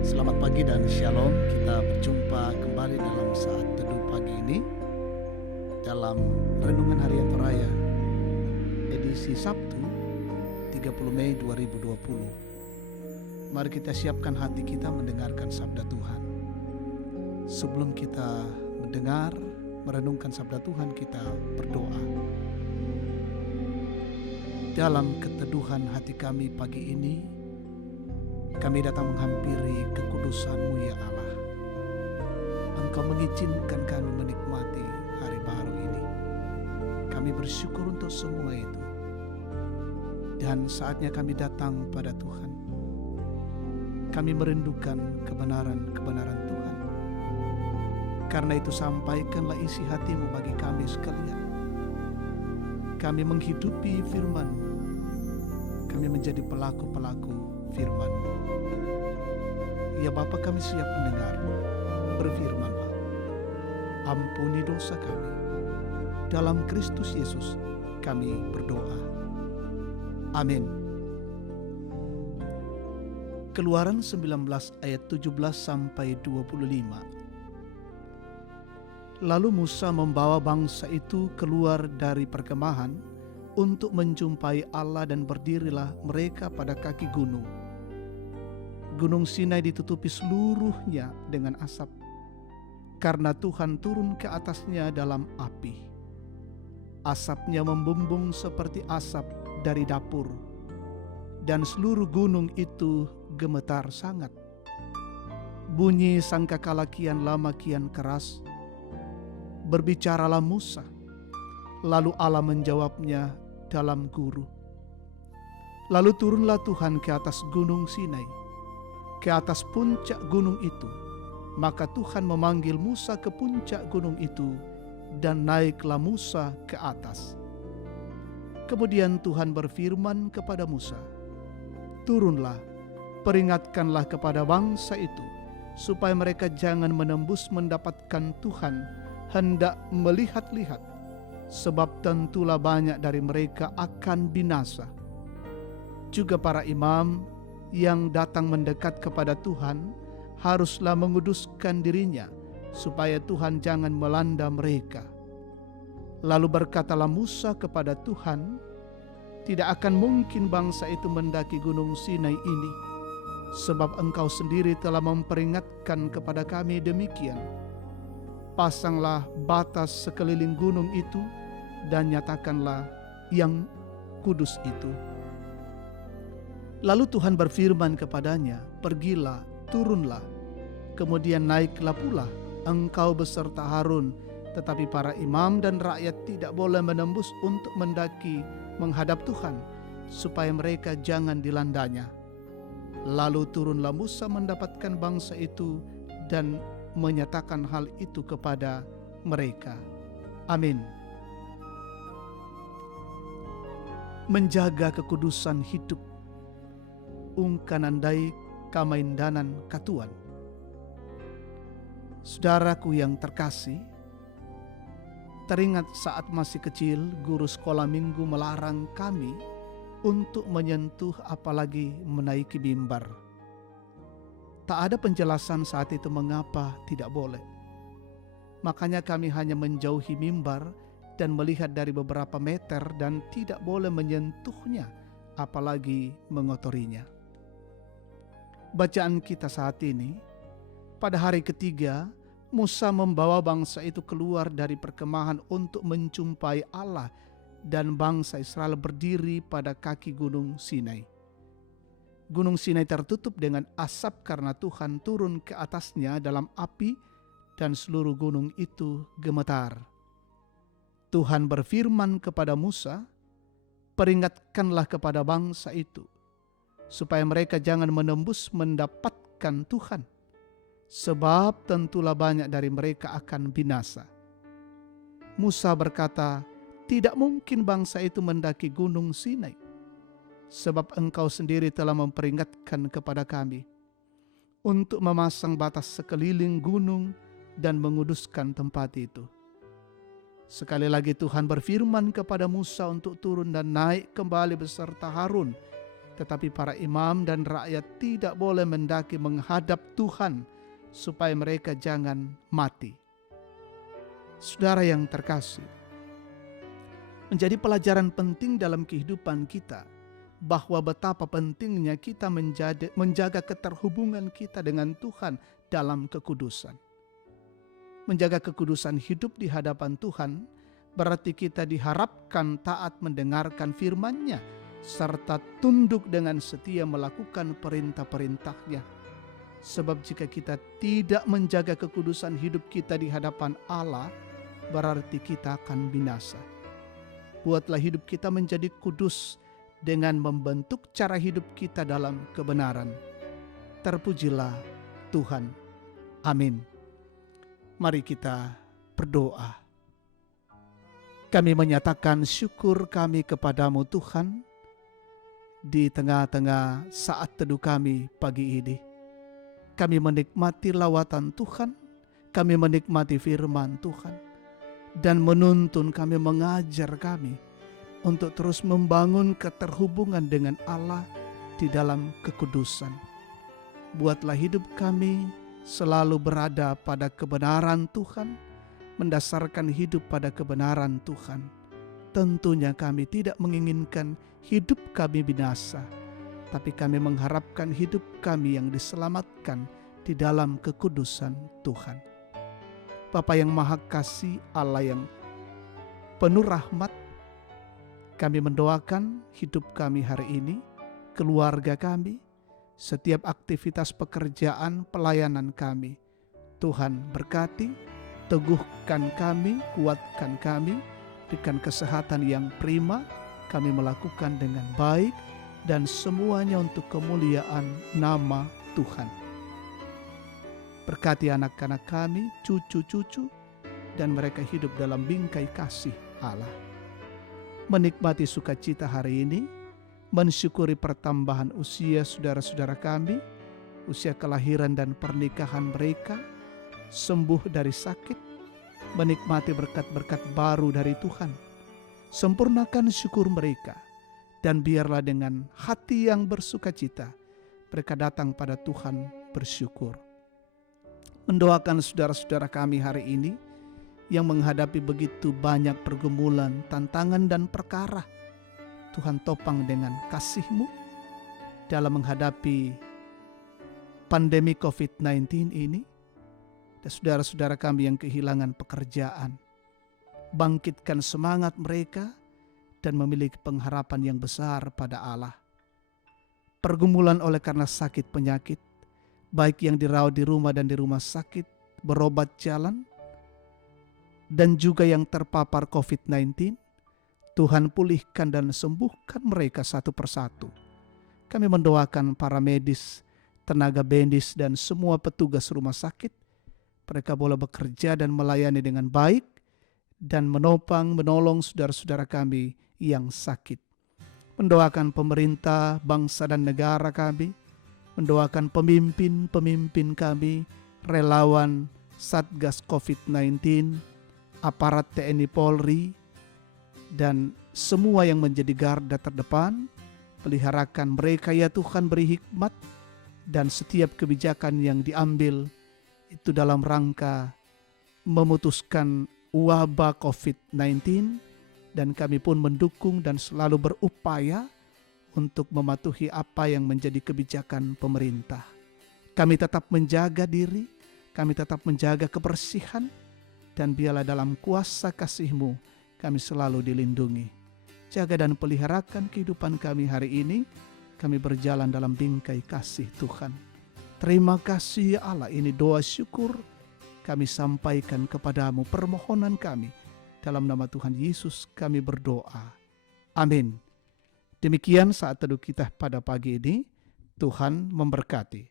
Selamat pagi dan shalom. Kita berjumpa kembali dalam saat teduh pagi ini dalam Renungan Harian Toraya edisi Sabtu 30 Mei 2020. Mari kita siapkan hati kita mendengarkan sabda Tuhan. Sebelum kita mendengar, merenungkan sabda Tuhan, kita berdoa. Dalam keteduhan hati kami pagi ini, kami datang menghampiri kekudusan-Mu ya Allah. Engkau mengizinkan kami menikmati hari baru ini. Kami bersyukur untuk semua itu. Dan saatnya kami datang pada Tuhan. Kami merindukan kebenaran-kebenaran Tuhan. Karena itu sampaikanlah isi hati-Mu bagi kami sekalian. Kami menghidupi firman-Mu. Kami menjadi pelaku-pelaku firman-Mu. Ya Bapa, kami siap mendengar. Berfirmanlah. Ampuni dosa kami. Dalam Kristus Yesus kami berdoa. Amin. Keluaran 19 ayat 17 sampai 25. Lalu Musa membawa bangsa itu keluar dari perkemahan untuk menjumpai Allah, dan berdirilah mereka pada kaki gunung. Gunung Sinai ditutupi seluruhnya dengan asap, karena Tuhan turun ke atasnya dalam api. Asapnya membumbung seperti asap dari dapur, dan seluruh gunung itu gemetar sangat. Bunyi sangkakala kian lama kian keras. Berbicaralah Musa, lalu Allah menjawabnya dalam guru. Lalu turunlah Tuhan ke atas gunung Sinai, ke atas puncak gunung itu. Maka Tuhan memanggil Musa ke puncak gunung itu, dan naiklah Musa ke atas. Kemudian Tuhan berfirman kepada Musa, turunlah, peringatkanlah kepada bangsa itu, supaya mereka jangan menembus mendapatkan Tuhan hendak melihat-lihat, sebab tentulah banyak dari mereka akan binasa. Juga para imam yang datang mendekat kepada Tuhan haruslah menguduskan dirinya, supaya Tuhan jangan melanda mereka. Lalu berkatalah Musa kepada Tuhan, tidak akan mungkin bangsa itu mendaki gunung Sinai ini, sebab Engkau sendiri telah memperingatkan kepada kami demikian. Pasanglah batas sekeliling gunung itu, dan nyatakanlah yang kudus itu. Lalu Tuhan berfirman kepadanya, pergilah, turunlah, kemudian naiklah pula engkau beserta Harun, tetapi para imam dan rakyat tidak boleh menembus untuk mendaki menghadap Tuhan, supaya mereka jangan dilandanya. Lalu turunlah Musa mendapatkan bangsa itu, dan menyatakan hal itu kepada mereka. Amin. Menjaga kekudusan hidup, ungkanandai kamaindanan katuan. Saudaraku yang terkasih, teringat saat masih kecil guru sekolah minggu melarang kami untuk menyentuh apalagi menaiki mimbar. Tak ada penjelasan saat itu mengapa tidak boleh. Makanya kami hanya menjauhi mimbar dan melihat dari beberapa meter, dan tidak boleh menyentuhnya apalagi mengotorinya. Bacaan kita saat ini, pada hari ketiga, Musa membawa bangsa itu keluar dari perkemahan untuk menjumpai Allah, dan bangsa Israel berdiri pada kaki gunung Sinai. Gunung Sinai tertutup dengan asap karena Tuhan turun ke atasnya dalam api, dan seluruh gunung itu gemetar. Tuhan berfirman kepada Musa, peringatkanlah kepada bangsa itu, supaya mereka jangan menembus mendapatkan Tuhan, sebab tentulah banyak dari mereka akan binasa. Musa berkata, tidak mungkin bangsa itu mendaki gunung Sinai, sebab Engkau sendiri telah memperingatkan kepada kami untuk memasang batas sekeliling gunung dan menguduskan tempat itu. Sekali lagi Tuhan berfirman kepada Musa untuk turun dan naik kembali beserta Harun, Tetapi para imam dan rakyat tidak boleh mendaki menghadap Tuhan supaya mereka jangan mati. Saudara yang terkasih, menjadi pelajaran penting dalam kehidupan kita bahwa betapa pentingnya kita menjaga keterhubungan kita dengan Tuhan dalam kekudusan. Menjaga kekudusan hidup di hadapan Tuhan berarti kita diharapkan taat mendengarkan firman-Nya serta tunduk dengan setia melakukan perintah-perintah-Nya. Sebab jika kita tidak menjaga kekudusan hidup kita di hadapan Allah, berarti kita akan binasa. Buatlah hidup kita menjadi kudus dengan membentuk cara hidup kita dalam kebenaran. Terpujilah Tuhan. Amin. Mari kita berdoa. Kami menyatakan syukur kami kepadamu Tuhan, di tengah-tengah saat teduh kami pagi ini. Kami menikmati lawatan Tuhan, kami menikmati firman Tuhan, dan menuntun kami, mengajar kami untuk terus membangun keterhubungan dengan Allah di dalam kekudusan. Buatlah hidup kami selalu berada pada kebenaran Tuhan, mendasarkan hidup pada kebenaran Tuhan. Tentunya kami tidak menginginkan hidup kami binasa, tapi kami mengharapkan hidup kami yang diselamatkan di dalam kekudusan Tuhan. Bapa yang Maha Kasih, Allah yang penuh rahmat, kami mendoakan hidup kami hari ini, keluarga kami, setiap aktivitas pekerjaan pelayanan kami. Tuhan berkati, teguhkan kami, kuatkan kami, berikan kesehatan yang prima, kami melakukan dengan baik, dan semuanya untuk kemuliaan nama Tuhan. Berkati anak-anak kami, cucu-cucu, dan mereka hidup dalam bingkai kasih Allah. Menikmati sukacita hari ini, mensyukuri pertambahan usia saudara-saudara kami, usia kelahiran dan pernikahan mereka, sembuh dari sakit, menikmati berkat-berkat baru dari Tuhan. Sempurnakan syukur mereka, dan biarlah dengan hati yang bersukacita mereka datang pada Tuhan bersyukur. Mendoakan saudara-saudara kami hari ini yang menghadapi begitu banyak pergumulan, tantangan dan perkara. Tuhan topang dengan kasih-Mu dalam menghadapi pandemi COVID-19 ini. Dan saudara-saudara kami yang kehilangan pekerjaan, bangkitkan semangat mereka dan memiliki pengharapan yang besar pada Allah. Pergumulan oleh karena sakit penyakit, baik yang dirawat di rumah dan di rumah sakit, berobat jalan, dan juga yang terpapar COVID-19, Tuhan pulihkan dan sembuhkan mereka satu persatu. Kami mendoakan para medis, tenaga medis, dan semua petugas rumah sakit. Mereka boleh bekerja dan melayani dengan baik dan menopang, menolong saudara-saudara kami yang sakit. Mendoakan pemerintah, bangsa dan negara kami. Mendoakan pemimpin-pemimpin kami, relawan Satgas COVID-19, aparat TNI Polri, dan semua yang menjadi garda terdepan. Peliharakan mereka ya Tuhan, beri hikmat, dan setiap kebijakan yang diambil itu dalam rangka memutuskan wabah COVID-19, dan kami pun mendukung dan selalu berupaya untuk mematuhi apa yang menjadi kebijakan pemerintah. Kami tetap menjaga diri, kami tetap menjaga kebersihan, dan biarlah dalam kuasa kasih-Mu kami selalu dilindungi. Jaga dan peliharakan kehidupan kami hari ini, kami berjalan dalam bingkai kasih Tuhan. Terima kasih ya Allah, ini doa syukur kami sampaikan kepadamu, permohonan kami. Dalam nama Tuhan Yesus kami berdoa. Amin. Demikian saat teduh kita pada pagi ini. Tuhan memberkati.